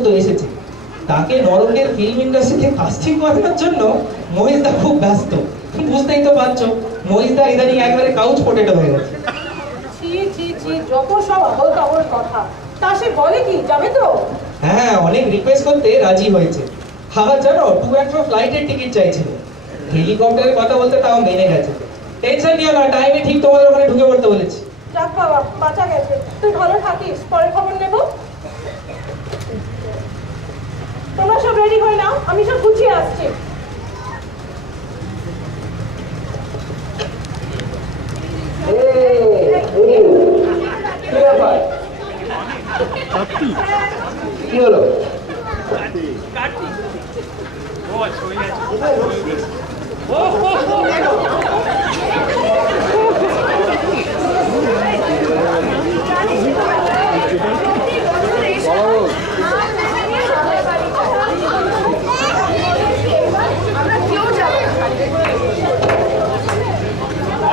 এসেছে, তাকে নরকের ফিল্ম ইন্ডাস্ট্রিতে কাস্টিং করানোর জন্য মহিষদা খুব ব্যস্ত। বুঝতেই তো পারছো, মহিষদা ইদানিং একবারে কাউচ পোটেটো হয়ে গেছে। ছি ছি ছি, যত সব আবল তাবল কথা। তা সে বলে কি, যাবে তো? হ্যাঁ, অনেক রিকোয়েস্ট করতে রাজি হয়েছে। আবার জানো, 2 ফ্লাইটের টিকিট চাইছিল। হেলিকপ্টারের কথা বলতে তাও মেনে গেছে। টেনশন নিও না, টাইমে ঠিক তোমাদের ওখানে ঢুকে পড়তে বলেছি। যাক বাবা, বাঁচা গেছে। তুই ভালো থাকিস, পরে খবর নেব। তোমরা সব রেডি হয়ে নাও, আমি সব গুছিয়ে আসছি। কি হলো?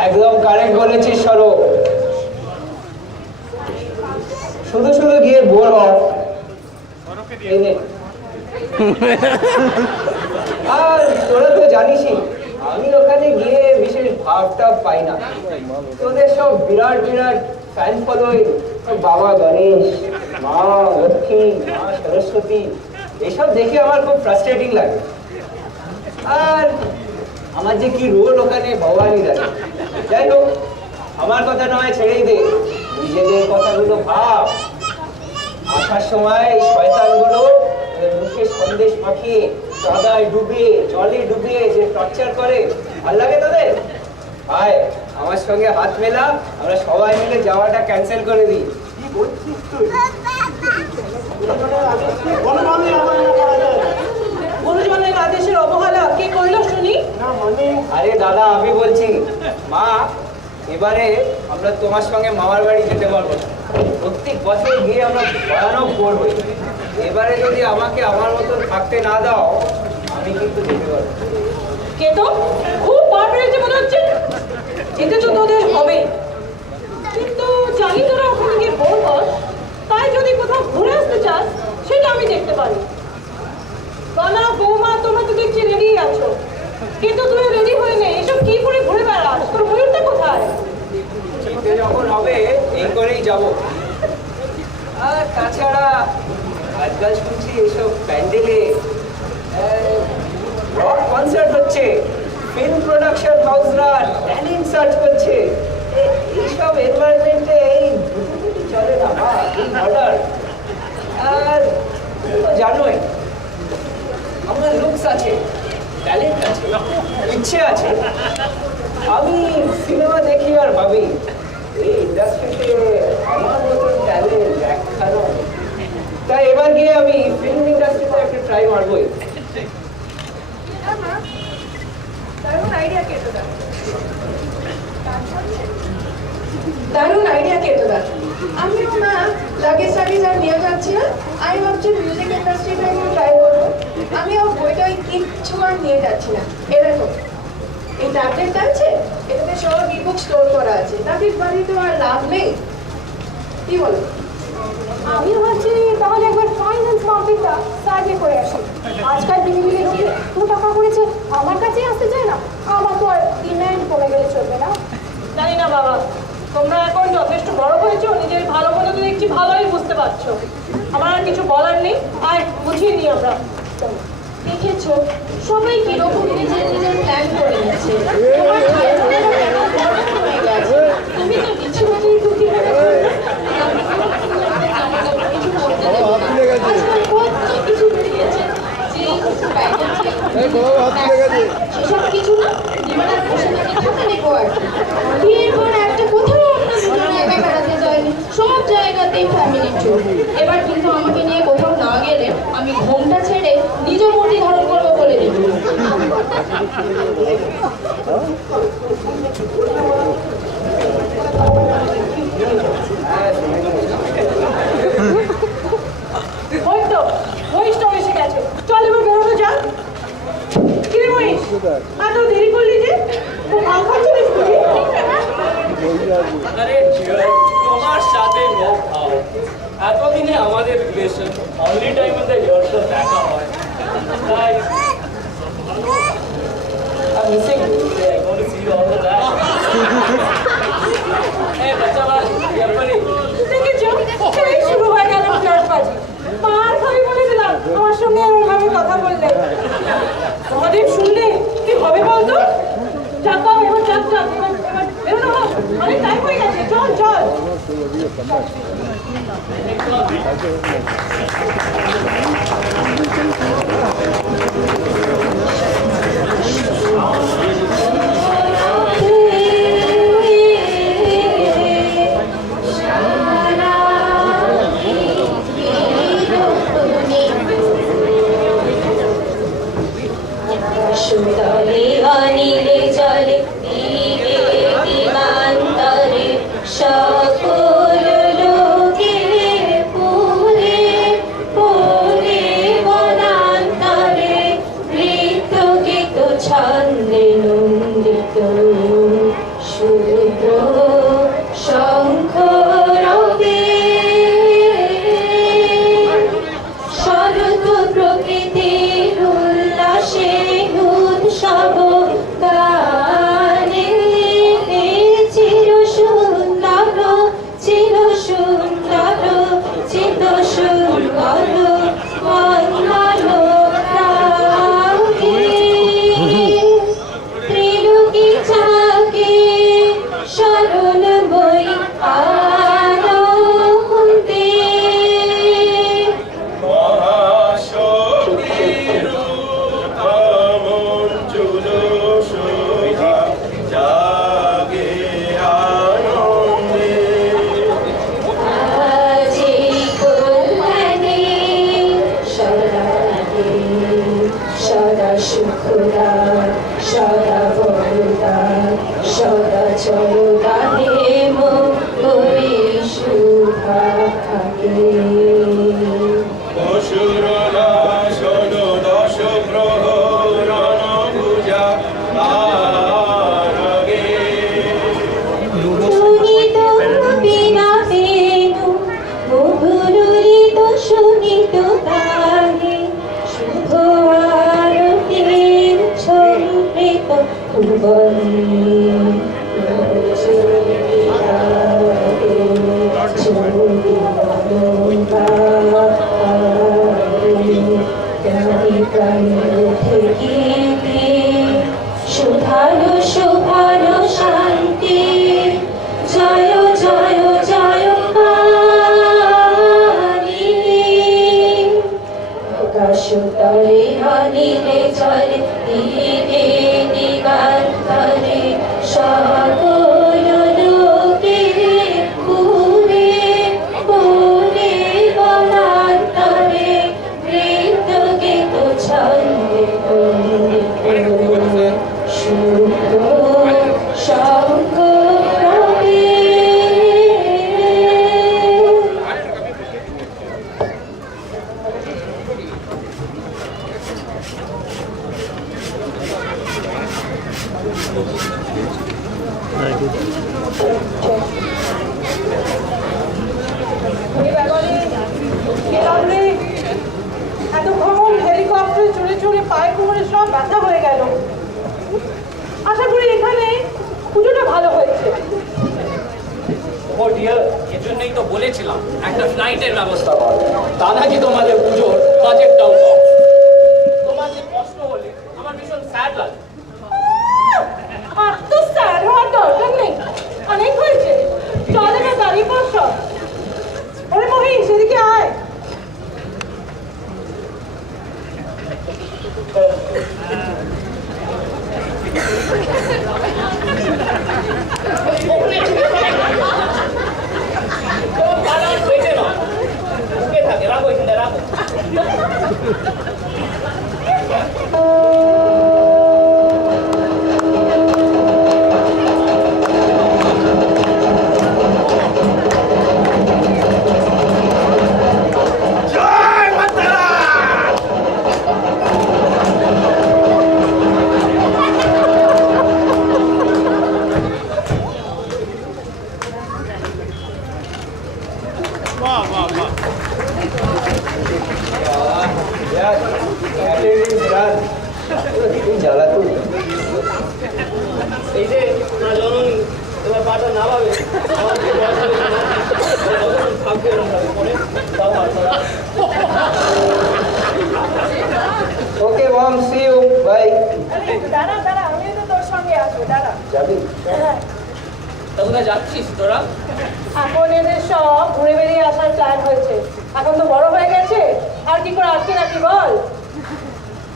একদম কারেক্ট বলেছিস সরো। শুধু শুধু গিয়ে বোর হও। আর তোরা তো জানিসই, আমি ওখানে গিয়ে বিশেষ ভাবটা পাই না। তোদের সব বিরাট বিরাট ফ্যান ফলোয়িং, বাবা গণেশ, মা লক্ষ্মী, মা সরস্বতী, এসব দেখে আমার খুব ফ্রাস্ট্রেটিং লাগে। আর আমার যে কি রোল ওখানে ভগবানই জানে। যাই হোক, আমার কথা নয়, ছেড়েই দে, নিজেদের কথাগুলো ভাব। আসার সময় এই শয়তানগুলো মুখে সন্দেশ মাখিয়ে, কাদায় ডুবিয়ে, জলে ডুবিয়ে যে টর্চার করে, ভাল লাগে তোদের? আয় আমার সঙ্গে হাত মেলা, আমরা সবাই মিলে যাওয়াটা ক্যান্সেল করে দিই। কি বলছিস তুই? গুরুজনের আদেশের অবহেলা কে করলো শুনি? আরে দাদা, আমি বলছি, মা, এবারে আমরা তোমার সঙ্গে মামার বাড়ি যেতে পারবো না। প্রত্যেক বছর গিয়ে আমরা ভয়ানক বোর হই। এবারে যদি আমাকে আমার মতন থাকতে না দাও, আমি কিন্তু যেতে পারবো। কে তো খুব বার বেড়েছে মনে হচ্ছে। যেতে তো তোদের হবে, কিন্তু জানি তোরা ওখানে গিয়ে বোর হস, তাই যদি কোথাও ঘুরে আসতে চাস সেটা আমি দেখতে পারি। বানা বৌমা, তোমরা তো দেখছি রেডি আছো, কিন্তু তুই রেডি হয়ে নে। এসব কি করে ঘুরে বেড়াস? তোর ময়ূরটা কোথায়? শীতে যখন হবে এই করেই যাব। আর তাছাড়া আজকাল শুনছি এইসব প্যান্ডেলে রক কনসার্ট হচ্ছে, ফিল্ম প্রোডাকশন হাউসরা ট্যালেন্ট সার্চ করছে। এইসব এনভায়রনমেন্টে এই চলে না, এই অর্ডার। আর তো জানোই, আমার লুকস আছে, ট্যালেন্ট আছে, ইচ্ছে আছে। আমি সিনেমা দেখি আর ভাবি, এই ইন্ডাস্ট্রিতে আমার মতন ট্যালেন্ট একখানো। তাই এবার গিয়ে আমি ফিল্ম ইন্ডাস্ট্রিতে একটা ট্রাই মারবই। দারুণ আইডিয়া কেটোদা। আমিও না লাগেজ টাগেজ আর নিয়ে যাচ্ছি না। আমি ভাবছি মিউজিক ইন্ডাস্ট্রিটা একটু ট্রাই করবো। আমিও বইটাই কিচ্ছু আর নিয়ে যাচ্ছি না। এ দেখো, এই ট্যাবলেটটা আছে, এটাতে সব ইবুক স্টোর করা আছে। তাদের বাড়ি তো আর লাভ নেই, কি বলো? আমি ভাবছি তাহলে একবার ফাইন্যান্স মার্কেটটা সার্ভে করে আসি। আজকাল পৃথিবীর লোকে এত টাকা করেছে, আমার কাছেই আসতে চায় না। আমার তো আর ডিম্যান্ড কমে গেলে চলবে না। জানি না বাবা, তোমরা এখন যথেষ্ট বড় হয়েছো, নিজের ভালো মতো তো দেখছি ভালোই বুঝতে পারছো। আমার আর কিছু বলার নেই, আর বুঝিয়ে নিই আমরা। দেখেছো সবাই কিরকম নিজের নিজের প্ল্যান করে নিচ্ছে। তুমি তো কিছু ঢুকি কিছু বেরিয়েছে, সেসব কিছু না, জীবনের বসে থেকে থাকা নেবো আর কি। বিয়ের পর একটা কোথাও আমরা দুজনে একা বেড়াতে যাইনি, সব জায়গাতেই ফ্যামিলির জন্য। এবার কিন্তু আমাকে নিয়ে কোথাও না গেলে আমি ঘুমটা ছেড়ে নিজ মূর্তি ধারণ করবো বলে দিই। ওই তো মহিষটা এসে গেছে, চল এবার বেরোনো যাক। কি রে মহিষ, এত দেরি করলি যে? খুব ভালো খাচ্ছিলিস তুই? আরে ডিয়ার, তোমার সাথে নো ভাও। এতদিনে আমাদের relation only time in the year তো দেখা হয়, তাই I'm missing you. I want to see you all the time. Hey, বাচ্চারা, ব্যাপারে দেখেছো সেই শুরু হয়ে গেল ফ্ল্যাটবাজি। মার খাবি বলে দিলাম আমার সঙ্গে এরকমভাবে কথা বললে। মহাদেব শুনলে কি হবে বলতো? যাক বাবা, এবার যাক যাক, এবার বেরোনো হোক, অনেক টাইম হয়ে গেছে, চল চল। সুতলে অনিলে জলে দিগে দিগান্তরে সকল লোকে পুরে পুরে বনান্তরে নৃত্য গীত ছন্দে নন্দিত শুভ্র শঙ্খ রবে শরৎ প্রকৃতির উল্লাসে উৎসব গানে চির সুন্দর চির সুন্দর চিত সুন্দর মঙ্গল রাগে ত্রিলোকি চাকে শরণ বই আনন্দে আজি কল্যাণে সদাগে সদা সুখদা সদা বরদা সদা চরদা হেম করি শুভা থাকে শুনিত বিনা বেণু মধুরিত শুনিত গানে শুভ আরতির ছন্দিত ভুবনে সুধারু শুভারু শান্তি জয় জয় জয় কালী আকাশতলে অনিলে জলে দিগে দিগান্তরে সকল লোকে পুরে পুরে বনান্তরে নৃত্য গীত ছন্দে নন্দিত শুভ্র শঙ্খ রবে এতক্ষণ হেলিকপ্টারে চড়ে চড়ে পায়ে কোমরে সব ব্যথা হয়ে গেল। আশা করি এখানে পুজোটা ভালো হয়েছে। ও ডিয়ার, এজন্যই তো বলেছিলাম একটা ফ্লাইটের ব্যবস্থা কর, তা নাকি তোমাদের পুজোর বাজেটটাও কম। তোমাদের কষ্ট হলে আমার ভীষণ স্যাড লাগে। আর তো স্যার হওয়ার দরকার নেই, অনেক হয়েছে। চলে না দাঁড়িয়ে পর সব। ওরে মহিন, সেদিকে আয়। তো বাজার হয়েছে না, ওকে থাকে, রাখো এখানে রাখো। তুই জ্বালাতুন। এই যে না জননী তোমার পাটা না ভাবে আমার যে বয়স হয়েছে না, কতক্ষণ থাকবে এরকম ভাবে পরে তাও হাত ধরা। ওকে মম, সি ইউ, বাই। দাঁড়া দাঁড়া, আমিও তো তোর সঙ্গে আসবো, দাঁড়া। যাবি? তা কোথায় যাচ্ছিস তোরা? এখন এদের সব ঘুরে বেরিয়ে আসার প্ল্যান হয়েছে। এখন তো বড় হয়ে গেছে, আর কি করে আটকে রাখি বল?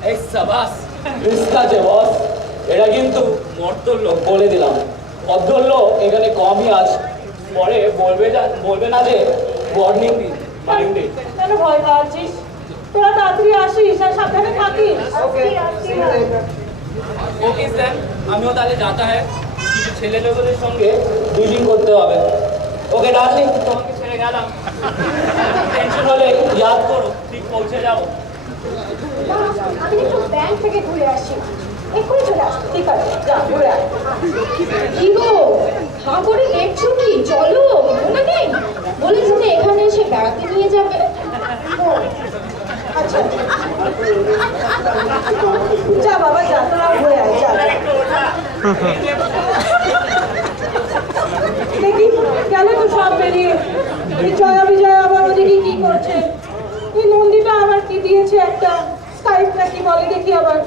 এই সাবাস, রিস্ক আছে বস। এরা কিন্তু মর্তর লোক, বলে দিলাম। ভদ্রলোক এখানে কমই আছে, পরে বলবে না যে ওয়ার্নিং দিন, মাইন্ড দিন। কেন ভয় পাচ্ছিস? তোরা তাড়াতাড়ি আসিস আর সাবধানে থাকিস। ওকে, আসছি, see you later. Okay sir, আমিও তাহলে যাতায়াত কিছু ছেলে লোকেদের সঙ্গে ডিলিং করতে হবে। ওকে ডার্লিং, তোমাকে ছেড়ে গেলাম। টেনশন হলে ইয়াদ করো, ঠিক পৌঁছে যাবো। আমি একটু ব্যাংক থেকে ঘুরে আসি, এক্ষুনি চলে আসছি। ঠিক আছে, যা ঘুরে আয়। কি গো, হা করে দেখছো কি? চলো, মনে নেই? বলেছি যে এখানে এসে বেড়াতে নিয়ে যাবে। আচ্ছা, যা বাবা যা, তোরা ঘুরে আয়, যা। দেখি কেন তো সব বেরিয়ে জয়া বিজয় আবার ওদিকে কি করছে? এই নন্দীটা আবার কি দিয়েছে, একটা স্কাইপ নাকি বলে, দেখি আবার।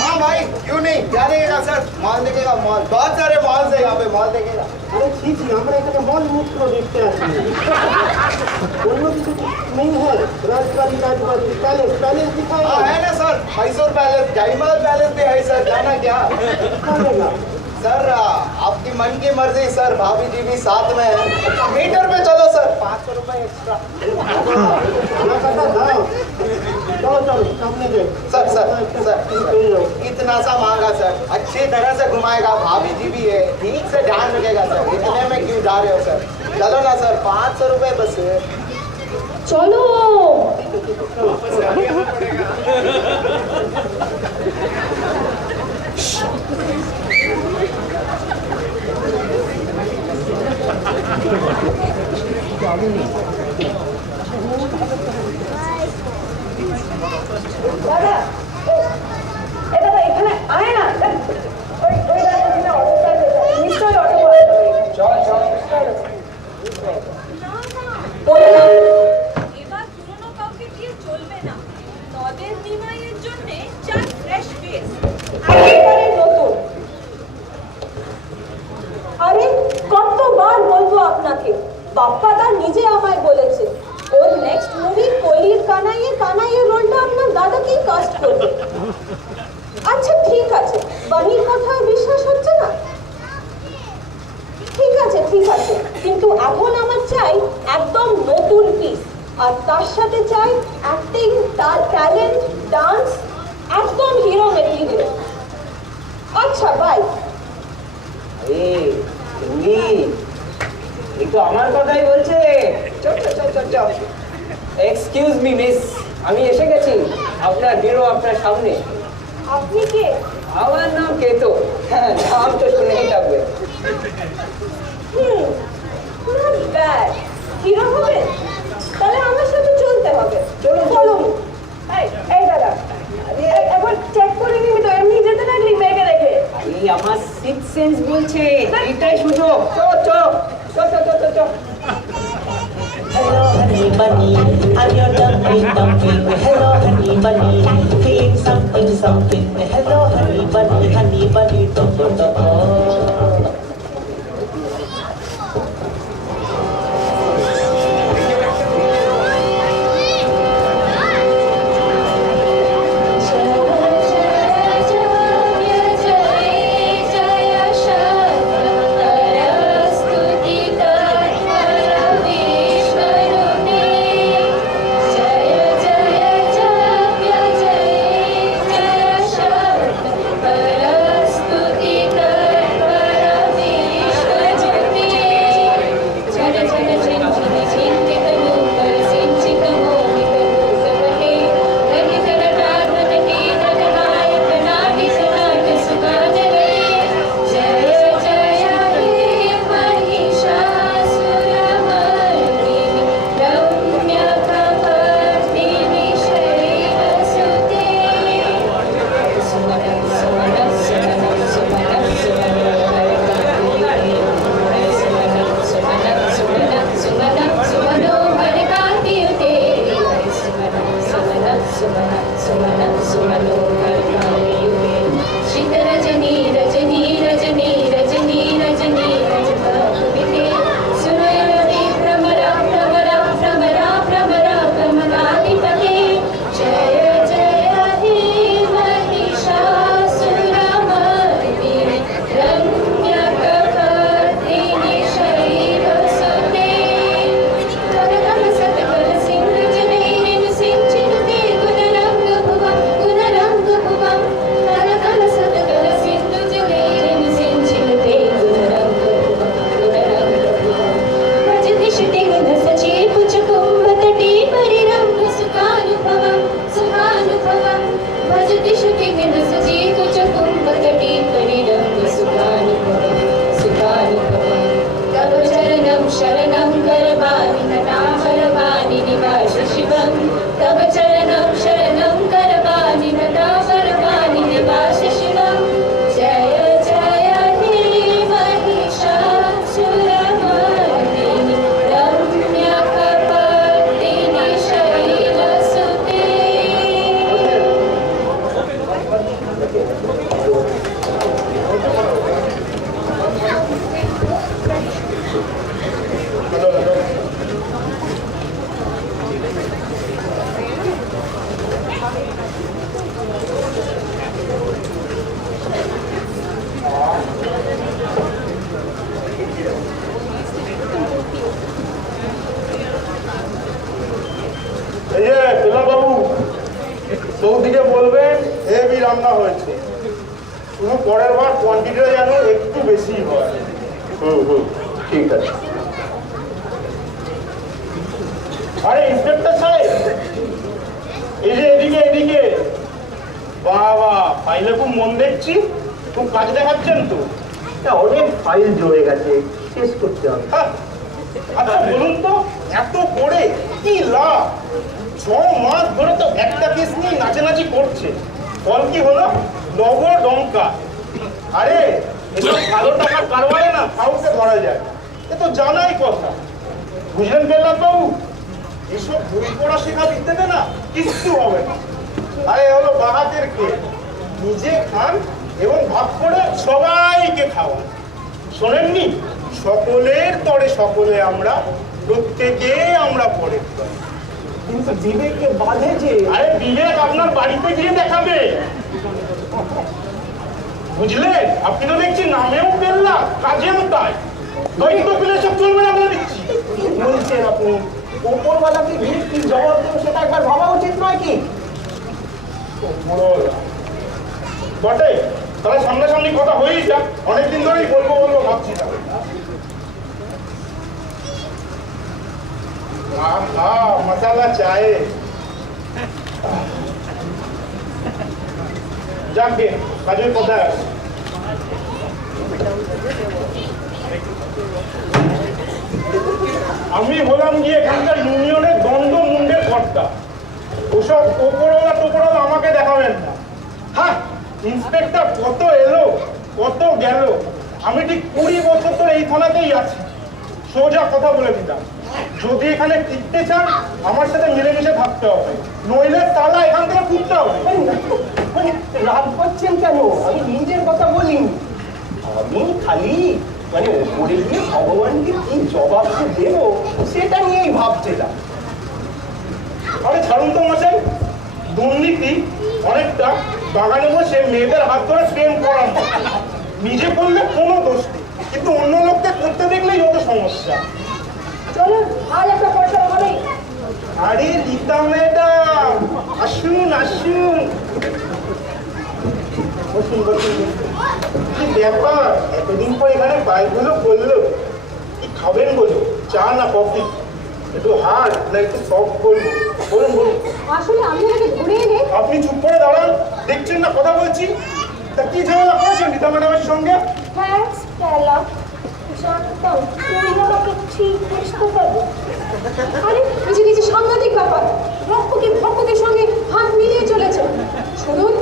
हाँ भाई, क्यों नहीं, क्या देखेगा सर? मॉल देखेगा, मॉल, बहुत सारे मॉल्स है यहाँ पे, मॉल देखेगा। আরে ছি ছি, আমরা এখানে মল মুক্ত দেখতে আসি। অন্য কিছু नहीं है? राजबाड़ी राजबाड़ी पैलेस पैलेस दिखाए हाँ है ना सर, मैसूर पैलेस, जयमाल पैलेस भी है सर, जाना क्या? चलेगा। सर आपकी मन की मर्जी सर, भाभी जी भी साथ में है। मीटर पे चलो सर, 500 रुपए एक्स्ट्रा। खाना खाता दाओ। चलो चलो सामने जाओ। सर सर सर इतना सा महंगा सर, अच्छी तरह से घुमाएगा, भाभी जी भी है, ठीक से ध्यान रखेगा सर, इतने में क्यों जा रहे हो सर? चलो ना सर, 500 रुपए बस। চলো। দাদা, এ দাদা এখানে আয় না। ওই দাদা এখানে অটো স্ট্যান্ড আছে, নিশ্চয়ই অটো পাওয়া যাবে। চল চল। এবার পুরনো কাউকে দিয়ে চলবে না। নদের নিমাইয়ের জন্য চার ফ্রেশ ফেস, একেবারে নতুন। আরে কতবার বলবো আপনাকে, বাপ্পা দা নিজে আমায় বলেছে ওর নেক্সট মুভি কলির কানাইয়ের রোলটা আপনার দাদাকেই কাস্ট করবে। আচ্ছা ঠিক আছে, বাণীর কথায় বিশ্বাস হচ্ছে না? ঠিক আছে ঠিক আছে, কিন্তু এখন আমার চাই একদম নতুন পিস, আর তার সাথে চাই অ্যাক্টিং, ট্যালেন্ট, ডান্স, একদম হিরো মেটেরিয়াল। আচ্ছা বাই। আরে তুমি, এই তো আমার কথাই বলছে। চল চল চল চল চল। এক্সকিউজ মি মিস, আমি এসে গেছি, আপনার হিরো আপনার সামনে। আপনি কে? আমার নাম কেতো। হ্যাঁ, নাম তো শুনেই থাকবে। Not bad. হিরো হবে? তাহলে আমার সাথে চলতে হবে। চলুন, চলো। চলুন। এই দাদা, একবার চেক করে নিবি তো, এমনি যেতে লাগলি ব্যাগে রেখে। এই আমার সিক্স সেন্স বলছে, এটাই সুযোগ। চল চল চল চল চল চল চল। Hello honey bunny, I'm your dumpling. Hello honey bunny, feeling something. Hello honey bunny, dum. जय जय जय शारदा स्तुति शरणं करवाणि नटावरवाणि निवास शिवं तव चरणं शरणं करवाणि नटावरवाणि निवास शिवं जय जय हे महिषासुरमर्दिनि रम्यकपर्दिनि शैलसुते। এই যে বাবু বৌদিকে বলবেন হেভি রান্না হয়েছে, তুমি পরের বার কোয়ান্টিটিটা যেন একটু বেশি হয়। ঠিক আছে। আরে ইন্সপেক্টর সাহেব, এই যে এদিকে এদিকে, বাবা ফাইলে খুব মন দেখছি, খুব কাজ দেখাচ্ছেন তো। অনেক ফাইল জমে গেছে, শেষ করতে হবে। হ্যাঁ, আচ্ছা বলুন তো, এত করে কি লাভ? 6 মাস ধরে তো একটা কেস নিয়ে নাচানাচি করছে, ফল কি হলো? নগর ডঙ্কা। আরে এটা ভালো টাকার কারবারে না কাউকে ধরা যায়, এ তো জানাই কথা। বুঝলেন বেল্লাল বাবু, এসব বই পড়া শেখা বিদ্যাতে না কিচ্ছু হবে না। আরে হলো বাহাতের কে, নিজে খান এবং ভাগ করে সবাইকে খাওয়ান। শোনেননি, সকলের তরে সকলে আমরা, প্রত্যেকে আমরা পরে। কিন্তু বিবেককে বাঁধে যে। আরে বিবেক আপনার বাড়িতে গিয়ে দেখাবে, বুঝলেন? আপনি তো দেখছি নামেও পেল্লা, কাজেও তাই। দৈত্য পেলে সব চলবে না বলে দিচ্ছি। বলছেন আপনি, ওপরওয়ালাকে গিয়ে কি জবাব দেবো সেটা একবার ভাবা উচিত নয় কি? বটে, তাহলে সামনাসামনি কথা হয়েই যাক, অনেকদিন ধরেই বলবো বলবো ভাবছিলাম। মশালা চায়ে যাকে কাজের কথায় আসে। আমি হলাম গিয়ে এখানকার ইউনিয়নের দ্বন্দ্ব মুন্ডের কর্তা। ওসব ওপরওয়ালা টোপরওয়ালা আমাকে দেখাবেন না। হ্যাঁ, ইন্সপেক্টর কত এলো কত গেল, আমি ঠিক 20 বছর ধরে এই থানাতেই আছি। সোজা কথা বলে দিতাম, যদি এখানে টিকতে চান আমার সাথে মিলেমিশে থাকতে হবে, নইলে তালা এখান থেকে ফুটতে হবে। রাগ করছেন কেন? আমি নিজের কথা বলিনি, আমি খালি মানে ওপরে গিয়ে ভগবানকে কি জবাব দেবো সেটা নিয়েই ভাবছিলাম। আরে ছাড়ুন তো মশাই, দুর্নীতি অনেকটা বাগানে বসে মেয়েদের হাত ধরে প্রেম করানো। নিজে করলে কোনো দোষ নেই, কিন্তু অন্য লোককে করতে দেখলেই যত সমস্যা। চলুন আজ একটা পয়সা হবেই। আরে রীতা ম্যাডাম, আসুন আসুন, বসুন বসুন। কি ব্যাপার, এতদিন পর এখানে বাইকগুলো করলো? কি খাবেন বলো, চা না কফি? একটু হার্ড না একটু সফট বলবো? বলুন বলুন। আসলে আমি ওনাকে ধরে এনে আপনি চুপ করে দাঁড়ান, দেখছেন না কথা বলছি? তা কি ঝামেলা করেছেন রীতা ম্যাডামের সঙ্গে? থ্যাঙ্কস স্টেলা, জানতাম তুই আমাকে ঠিক বুঝতে পারবি। আরে নিজে নিজে সাংঘাতিক ব্যাপার, রক্ষকে ভক্ষকের সঙ্গে হাত মিলিয়ে চলেছে। শুনুন,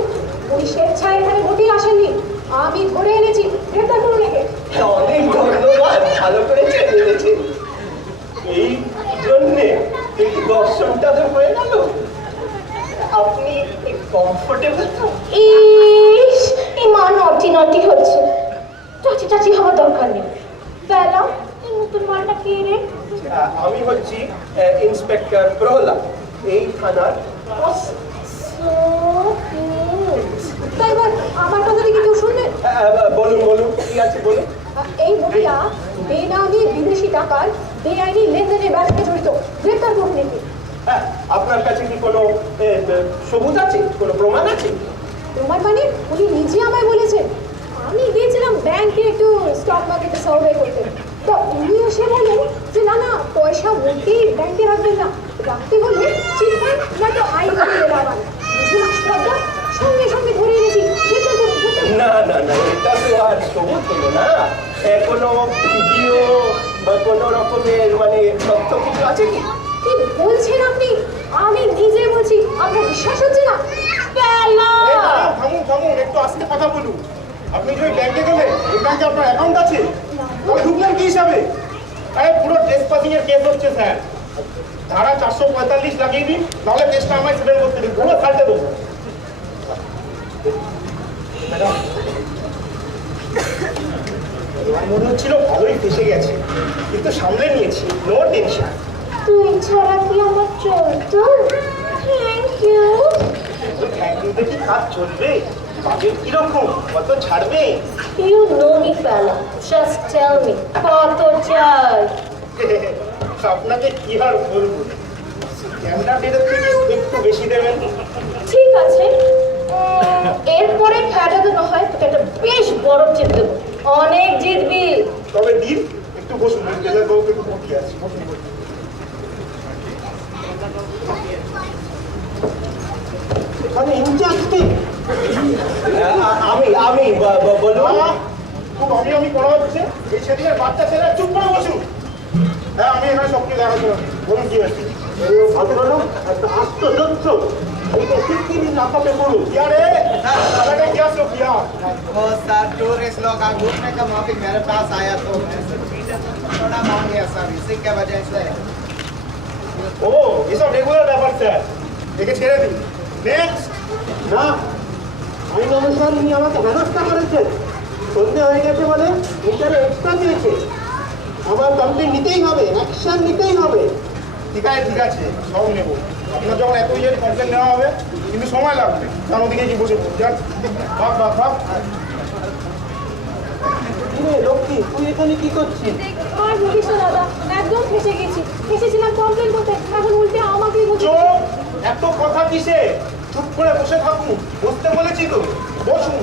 ওই স্বেচ্ছায় এখানে ভোটে আসেননি, আমি ধরে এনেছি, গ্রেপ্তার করুন একে। অনেক ধন্যবাদ, ভালো করে চেয়েছে। এই জন্যে একটু দর্শনটা তো হয়ে গেল। আপনি কমফোর্টেবল তো? ইস, এই মা নটি নটি হচ্ছে। চাচি চাচি হওয়ার দরকার নেই। বেলা, এই নতুন মালটা কে রে? আমি হচ্ছি ইন্সপেক্টর প্রহ্লাদ, এই থানার বস। তাই এবার আমার কথা কি কেউ শুনবে? বলুন বলুন, কি আছে বলুন। এই মহিলা বেনামি বিদেশি টাকার বেআইনি লেনদেনের ব্যাপারে জড়িত, গ্রেপ্তার করুন একে। হ্যাঁ, আপনার কাছে কি কোনো সবুজ আছে, কোনো প্রমাণ আছে? তোমার মানে উনি নিজে আমায় বলেছেন। আমি গিয়েছিলাম ব্যাংকে একটু স্টক মার্কেটে সার্ভে করতে, তো উনি এসে বললেন যে না না, পয়সা মোটেই ব্যাংকে রাখবেন না, রাখতে হলে চিটফান্ড নয়তো আইনি লাগান। সঙ্গে সঙ্গে ধরে এনেছি। না না না, এটা তো আর সবুজ হলো না। কোনো ভিডিও বা কোনো রকমের মানে তথ্য কিছু আছে কি? কি বলছেন আপনি? আমি নিজে বলছি, আপনার বিশ্বাস হচ্ছে না? বেলা! এই দাঁড়ান, থামুন থামুন, একটু আস্তে কথা বলুন। আপনি যে ওই ব্যাংকে গেলেন, ওই ব্যাংকে আপনার অ্যাকাউন্ট আছে? তবে ঢুকলেন কি হিসাবে? আরে পুরো ট্রেসপাসিং এর কেস হচ্ছে স্যার। ধারা 445 লাগিয়ে দিন, নাহলে কেসটা আমায় সেটেল করতে দিন, পুরো ছাড়তে দেবো। আমার মনে হচ্ছিল ভালোই ফেসে গেছে, কিন্তু সামলে নিয়েছি, নো টেনশন। তুই ছাড়া কি আমার চলতো? Thank you. থ্যাংক ইউ দেখি কাজ চলবে? বাজেট কিরকম, কত ছাড়বে? You know me Bela, just tell me কত চাই? আপনাকে কি আর বলবো, ক্যামেরা ডেটের থেকে একটু বেশি দেবেন। ঠিক আছে, এরপরে খেলাটা না হয় তোকে একটা বেশ বড় জিত দেবো। অনেক জিতবি। তবে দিন একটু বসুন, গেলে বলতে একটু বসে আছি, বসুন বসুন। এখানে ইনচার্জ কি? আমি বলুন। খুব আমি করা হচ্ছে, এই সেদিনের বাচ্চা ছেলে চুপ করে বসুন। হ্যাঁ, আমি এখানে সব কিছু দেখাচ্ছি, বলুন কি হয়েছে? ভদ্রলোক একটা আত্মদত্ত নাপাতে বলুন। क्या रे? दादा क्या सो किया? वो सर टूरिस्ट लोग घूमने का मौके मेरे पास आया तो मैं थोड़ा मांग लिया सर, इसी के वजह से। ও এসব রেগুলার ব্যাপার স্যার, একে ছেড়ে দিন। নেক্সট। না, আইন অনুসার উনি আমাকে হেনস্থা করেছেন, সন্ধে হয়ে গেছে বলে মিটারে এক্সট্রা দিয়েছে। আমার কমপ্লেন নিতেই হবে, অ্যাকশন নিতেই হবে। ঠিক আছে, সব নেব। আপনার যখন এত ইয়ে কমপ্লেন নেওয়া হবে, কিন্তু সময় লাগবে, কারণ ওদিকে কি বসে যান। ভাব ভাব ভাব। লক্ষ্মী, তুই এখানে কি করছিস? আর বলিস না দাদা, একদম ফেসে গেছি। ফেসেছিলাম কমপ্লেন করতে, এখন উল্টে আমাকেই বলছে। চুপ! এত কথা কিসে? চুপ করে বসে থাকুন, বসতে বলেছি তো, বসুন।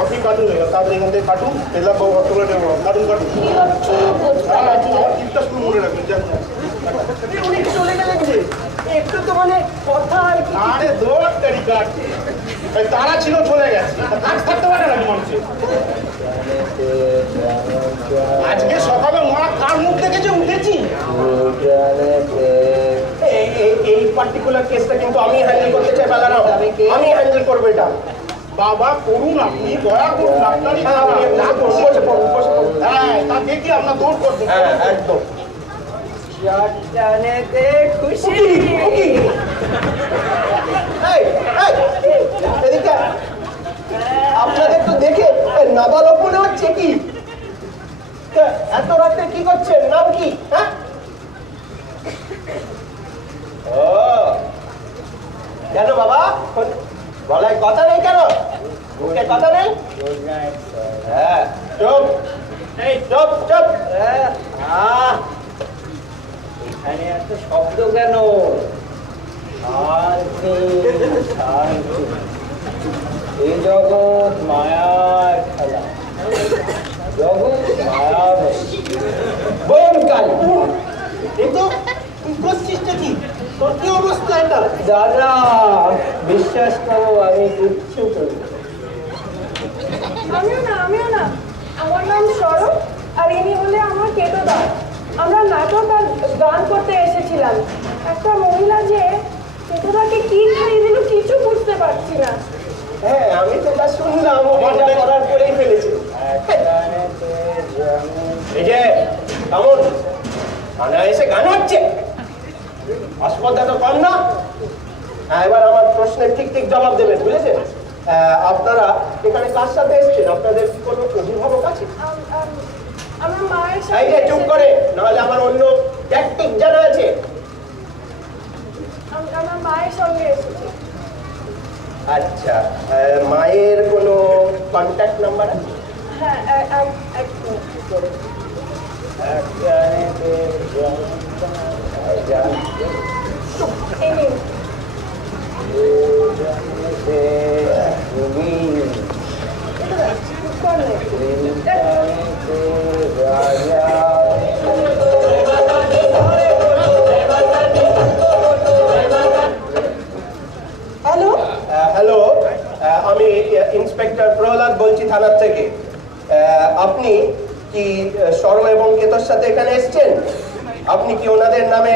আপনি কাটুন, তারপরে এখান থেকে কাটুন, এলাম অটোগুলো নেব, কাটুন কাটুন। আমার টিপটা শুরু মনে রাখবেন, যান যান। উনি চলে গেলেন যে, একটু তো মানে কথা আর কি। আরে দৌড় তারি কাট, তারা ছিল চলে গেছে, কাজ থাকতে পারে নাকি মানুষের? আজকে সকালে মা কার মুখ দেখে যে উঠেছি। এই পার্টিকুলার কেসটা কিন্তু আমি হ্যান্ডেল করতে চাই, বেলারাম। আমি হ্যান্ডেল করবো এটা। বাবা করুন, আপনি দয়া করুন, আপনারই হ্যাঁ, তা দেখি আপনার দৌড় করবেন। হ্যাঁ, একদম। জানেতে খুশি। এদিকে আপনাদের তো দেখে নাবালক মনে হচ্ছে কি? এত রাতে কি করছেন? নাম কি? হ্যাঁ, ও কেন বাবা, গলায় কথা নেই কেন? মুখে কথা নেই? হ্যাঁ, চুপ, এই চুপ চুপ। এখানে এত শব্দ কেন? শান্তি শান্তি, এই জগৎ মায়ার খেলা, জগৎ মায়াময়। বোমকাল কিন্তু উপস্থিতটা কি? তোর কি অবস্থা এটা? দাদা, বিশ্বাস করো আমি কিচ্ছু করি। আমিও না। আমার নাম সরব, আর ইনি হলে আমার কেটোদা। আমরা নাটক আর গান করতে এসেছিলাম। একটা মহিলা যে কেটোদাকে কি খাইয়ে দিল কিছু বুঝতে পারছি না। হ্যাঁ, আমি তো তা শুনলাম, এটা করার পরেই ফেলেছি। এই যে কেমন গানা এসে গান হচ্ছে, আসপদা তো কম না। হ্যাঁ, এবার আমার প্রশ্নের ঠিক ঠিক জবাব দেবেন, বুঝেছেন? আপনারা এখানে কার সাথে এসেছেন? আপনাদের কি কোনো অভিভাবক আছে? আমার মায়ের এই যে চুপ করে, নাহলে আমার অন্য ট্যাকটিক জানা আছে। আমার মায়ের সঙ্গে এসেছি। আচ্ছা, মায়ের কোনো কন্ট্যাক্ট নাম্বার আছে? হ্যাঁ, এক মিনিট। এই নিন। হ্যালো, হ্যালো, আমি ইন্সপেক্টর প্রহ্লাদ বলছি থানার থেকে। আপনি কি সর এবং কেতর সাথে এখানে এসেছেন? আপনি কি ওনাদের নামে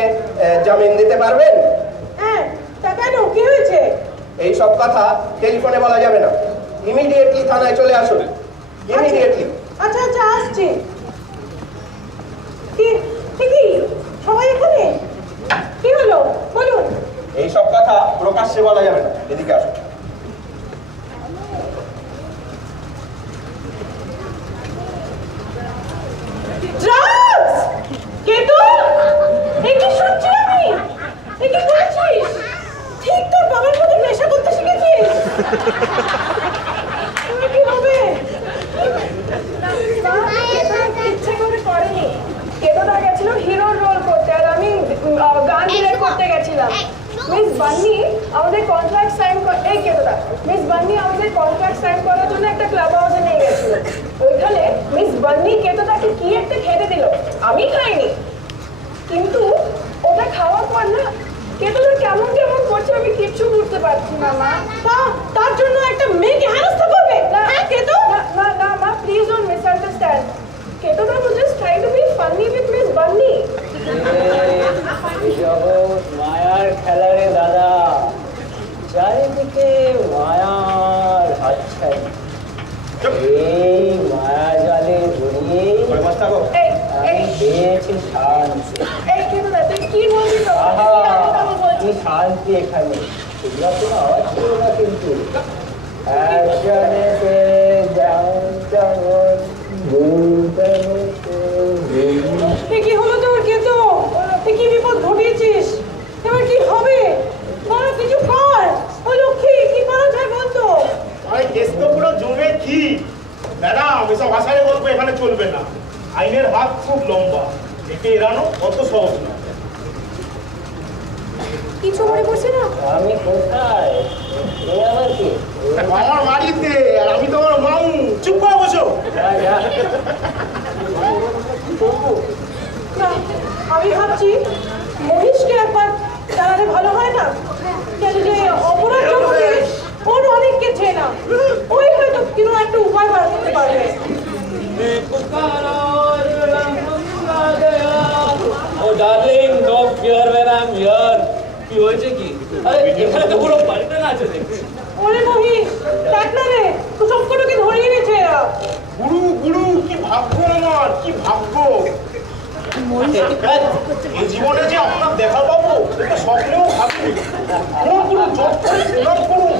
জামিন দিতে পারবেন? হ্যাঁ, তা কেন, কি হয়েছে? এই সব কথা টেলিফোনে বলা যাবে না। ইমিডিয়েটলি থানায় চলে আসুন, ইমিডিয়েটলি। আচ্ছা আচ্ছা, আসছি। কি সবাই এখানে? কি হলো বলুন। এই সব কথা প্রকাশ্যে বলা যাবে না, এদিকে আসুন। ড্রাগস! কেতু, এ কি শুনছি আমি? এ কি করছিস? ঠিক তোর বাবার মতো নেশা করতে শিখেছিস? তুমি কি হবে? ইচ্ছে করে করেনি। কেতদা গেছিল হিরোর রোল করতে, আর আমি গান ডিরেক্ট করতে গেছিলাম। মিস বান্নি আমাদের কন্ট্রাক্ট সাইন এই কেতদা মিস বান্নি আমাদের কন্ট্রাক্ট সাইন করার জন্য একটা ক্লাব হাউসে নিয়ে গেছিল। ওইখানে মিস বান্নি কেতদাকে কি একটা খেতে দিল, আমি খাইনি, কিন্তু ওটা খাওয়ার পর না কেতদা কেমন কেমন করছে, আমি কিচ্ছু বুঝতে পারছি না মা। তার জন্য একটা মেয়েকে হেনস্থা করবে? হ্যাঁ কেতু? না না মা, প্লিজ ডোন্ট মিসআন্ডারস্ট্যান্ড। কেতদা was just trying to be funny with Miss Bunny. জগৎ মায়ার খেলা রে দাদা, চারিদিকে মায়ার হাতছানি। এই মায়া জালে জড়িয়ে এই আমি পেয়েছি শান্তি। এই কেতদা তুই কি বলছিস? আহা, কি শান্তি এখানে। তোমরা কোনো আওয়াজ করো না কিন্তু। একজনেতে যেমন তেমন, কি হলো তোর কেতু? তুই কি বিপদ ঘটিয়েছিস? এবার কি হবে? বড় কিছু কর। ও লক্ষ্মী, কি করা যায় বলতো? আরে কেস তো পুরো জমে কি ম্যাডাম, এসব ভাষায় গল্প এখানে চলবে না। আইনের হাত খুব লম্বা, একে এড়ানো অত সহজ না। কিছু মনে করছে না? আমি কোথায়? এই আমার কি? আমার বাড়িতে, আর আমি তোমার মামু। চুপ করে বসো। যা যা। না, আমি ভাবছি মহিষকে একবার জানালে ভালো হয় না? কেন যে অপরাধ জগতের ওর অনেককে চেনা, ওই হয়তো কোনো একটা উপায় বার করতে পারবে। Oh darling, no fear when I'm here. কি হয়েছে কি? আরে এখানে তো পুরো পাল্টে না আছে দেখছি। ওরে মহিষ, দেখ না রে, তো সবকটাকে ধরিয়ে নিয়েছে এরা। গুরু গুরু, কি ভাগ্য আমার, কি ভাগ্য। এই জীবনে যে আপনার দেখা পাবো এটা স্বপ্নেও ভাবিনি। গুরু গুরু, জপ করে প্রণাম করুন।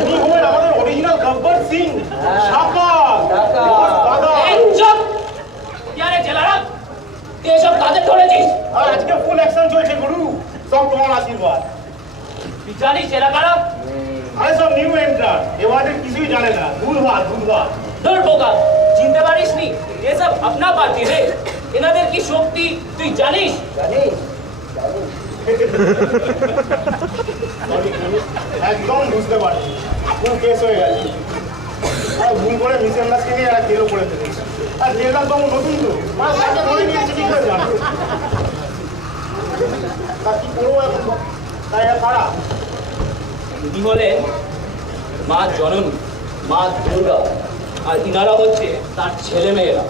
উনি হলেন আমাদের অরিজিনাল গব্বর সিং, সাকার দাদা। চুপ! কি আরে জেলারা? তুই এসব কাজে ধরেছিস? আর আজকে ফুল অ্যাকশন চলছে গুরু, সব তোমার আশীর্বাদ। তুই জানিস এরা কারা? আরে সব নিউ এন্ট্রার, এবারে কিছুই জানে না। ভুলভাল ভুলভাল। ধর বোকা, চিনতে পারিসনি? এসব আপনা পার্টি রে। এনাদের কি শক্তি তুই জানিস? জানিস? একদম বুঝতে পারছি, পুরো কেস হয়ে গেছে। আর ভুল করে মিসআন্ডারস্ট্যান্ডিং নিয়ে এরা কেলো করে ফেলেছে। আর জেলার বাবু নতুন তো, মানে তাকে ধরে নিয়েছে, কি করে জানবে? তা কি করবো এখন? তাই আর পারা। ইনি হলেন মা জননী, মা দুর্গা, আর ইনারা হচ্ছে তার ছেলে মেয়েরা।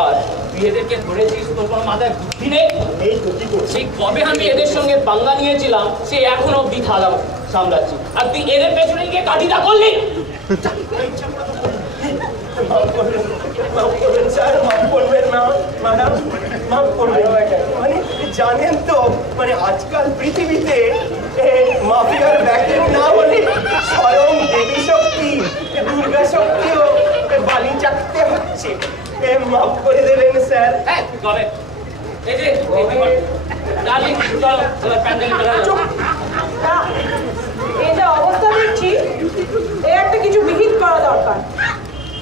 আর তুই এদেরকে ধরেছিস, তোর কোনো মাথায় বুদ্ধি নেই? এই তো কি করছে? সেই কবে আমি এদের সঙ্গে পাঙ্গা নিয়েছিলাম, সে এখন অব্দি থালা সামলাচ্ছি, আর তুই এদের পেছনে গিয়ে কাঠিটা করলি। মাফ করবেন স্যার, মাফ করবেন না ম্যাডাম, মাফ করবেন। মানে জানেন তো, মানে আজকাল পৃথিবীতে মাফিয়ার ব্যাকেট না হলে স্বয়ং দেবী শক্তি, দুর্গা শক্তিও বালি চাকতে হচ্ছে। মাফ করে দেবেন স্যার। কবে এই যে ডার্লিং, চলো এবার প্যান্ডেল করা যাক। না, এই যে অবস্থা দেখছি, এর একটা কিছু বিহিত করা দরকার।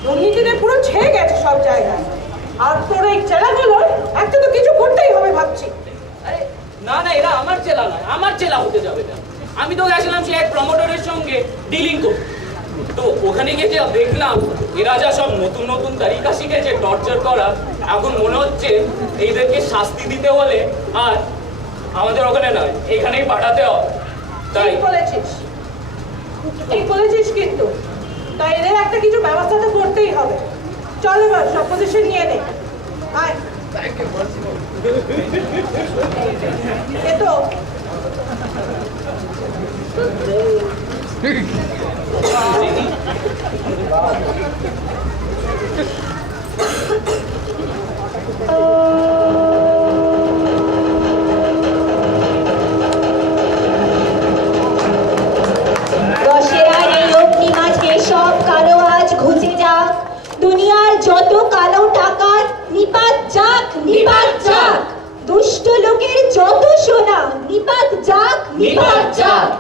দুর্নীতিতে পুরো ছেয়ে গেছে সব জায়গায়, আর তোর এই চেলাগুলোর একটা তো কিছু করতেই হবে ভাবছি। আরে না না, এরা আমার চেলা নয়, আমার চেলা হতে যাবে না। আমি তো গেছিলাম সে এক প্রমোটরের সঙ্গে ডিলিং করতে, তো ওখানে গিয়ে যে দেখলাম এরা যা সব নতুন নতুন তারিকা শিখেছে টর্চার করা, এখন মনে হচ্ছে এইদেরকে শাস্তি দিতে হলে আর আমাদের ওখানে নয়, এখানেই পাঠাতে হবে। তাই ঠিক বলেছিস, ঠিক বলেছিস, কিন্তু তাই এদের একটা কিছু ব্যবস্থা তো করতেই হবে। চল এবার সব পজিশন নিয়ে নে আয় এ তো দশেরার এই অগ্নি মাঝে সব কালো আজ ঘুচে যাক, দুনিয়ার যত কালো টাকা নিপাত যাক, নিপাত যাক, দুষ্ট লোকের যত সোনা নিপাত যাক, নিপাত যাক।